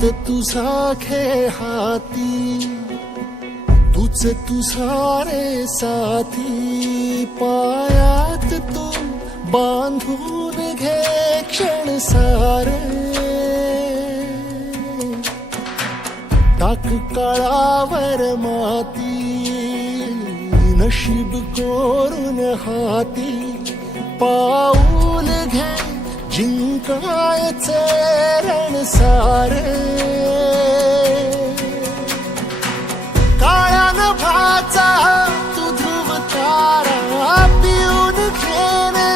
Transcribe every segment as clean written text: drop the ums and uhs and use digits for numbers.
हात तुझा घे हाती, तूच तुझा रे साथी. पायात तू बांधून घे क्षण सारे, टाक काळावर माती, नशीब कोरून हाती. पाऊल घे जिंकायचे रण सारे, काळ्या नभाचा तू ध्रुव तारा. पिऊन घेणे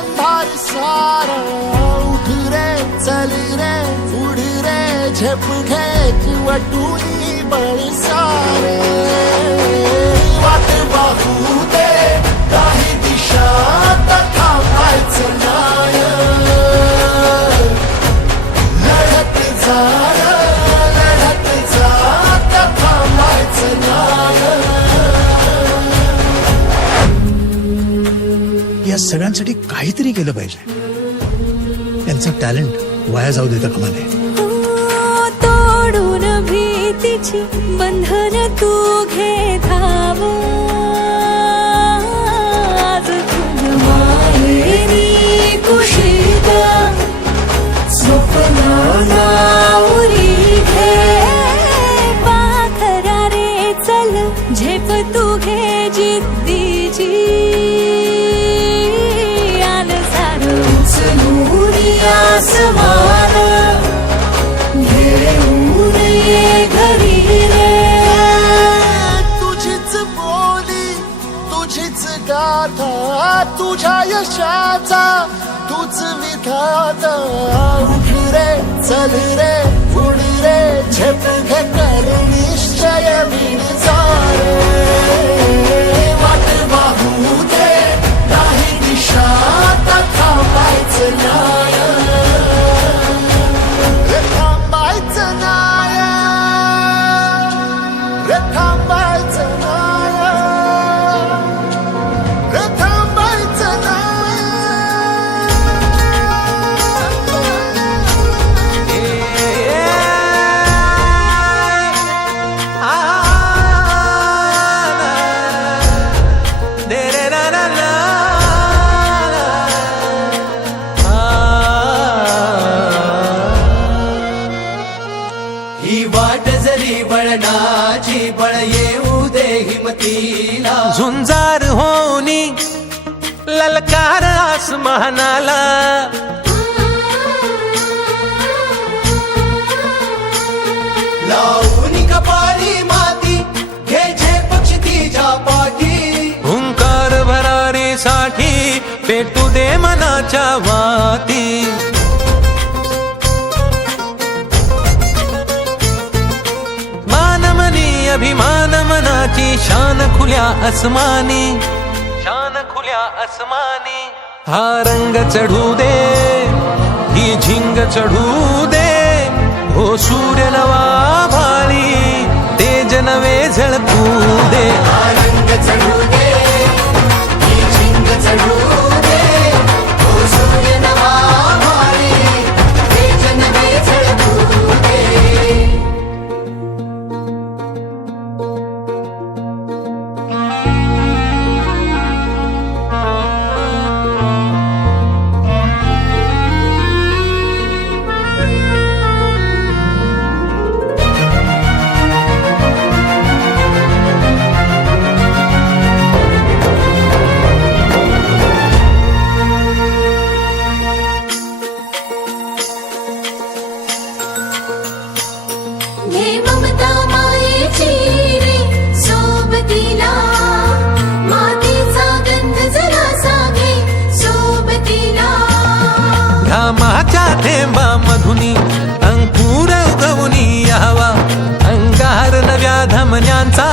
अंधार सारा. उठ रे चल रे उड रे झेप घे किंवा टुनी बळ सारे. वाट पाहू दे काही दिशा थांबायचं नाय. लढत जा लढत जा थांबायचं नाय. या सगळ्यांसाठी काहीतरी केलं पाहिजे. त्यांचं टॅलेंट वाया जाऊ देता कामा नये. तोडून भीतीची बंधन तू घे धाव. आज तुझ मायेनी कुशीत स्वप्नाला उरी घे. पाखरा रे चल झेप तू घे जिद्दीची. आलं सारं उचलून आसमान घेऊन ये घरी रे. तुझीच बोली तुझीच गाथा, तुझ्या यशाचा तूच विधाता. उठ रे चल रे उड रे झेप घे कर निश्चय विचार. वाट पाहू दे काही दिशा थांबायचं नाय. रे थांबायचं नाय. रे थांबायचं नाय. रे थांबायचं नाय. ही वाट जरी वळणाची बळ येऊ दे हिमतीला. झुंजार होनी ललकार आसमानाला. लावून कपाळी माती घे झेप क्षितिजा पाठी. हुंकार भरारीसाठी पेटू दे मनाच्या वाती. मानमनी अभिमान मनाची शान खुल्या आसमानी. शान खुल्या आसमानी. हा रंग चढू दे ही झिंग चढू दे. हो सूर्य नवा भाळी तेज नवे झळकू दे. रंग चढू दे ही झिंग चढू दे. हो सूर्य नवा भाळी तेज नवे झळकू दे. घे ममता मायेची रे सोबतीला. मातीचा गंध जरासा घे सोबतीला. घामाच्या थेंबा मधुनी अंकुर उगवूनी यावा. अंगार नव्या धमन्यांचा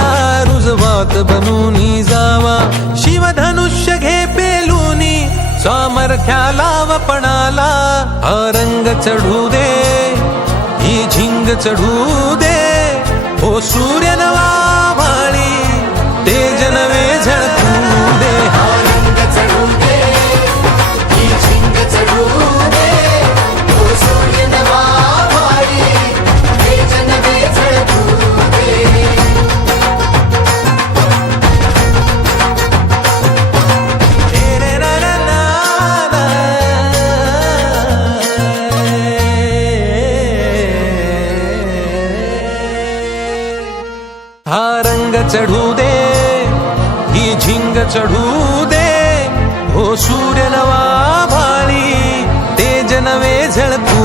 रुजवात बनूनी जावा. शिवधनुष्य घे पेलूनी सामर्थ्याला वपणाला. हा रंग चढू दे ही झिंग चढू दे. हो सूर्य नवा भाळी तेज नवे झळकू दे. रंग चढू दे ही झिंग चढू दे. हो सूर्य नवा भाळी चढू दे ही झिंग चढू दे हो सूर्य नवा भाळी तेज नवे झळकू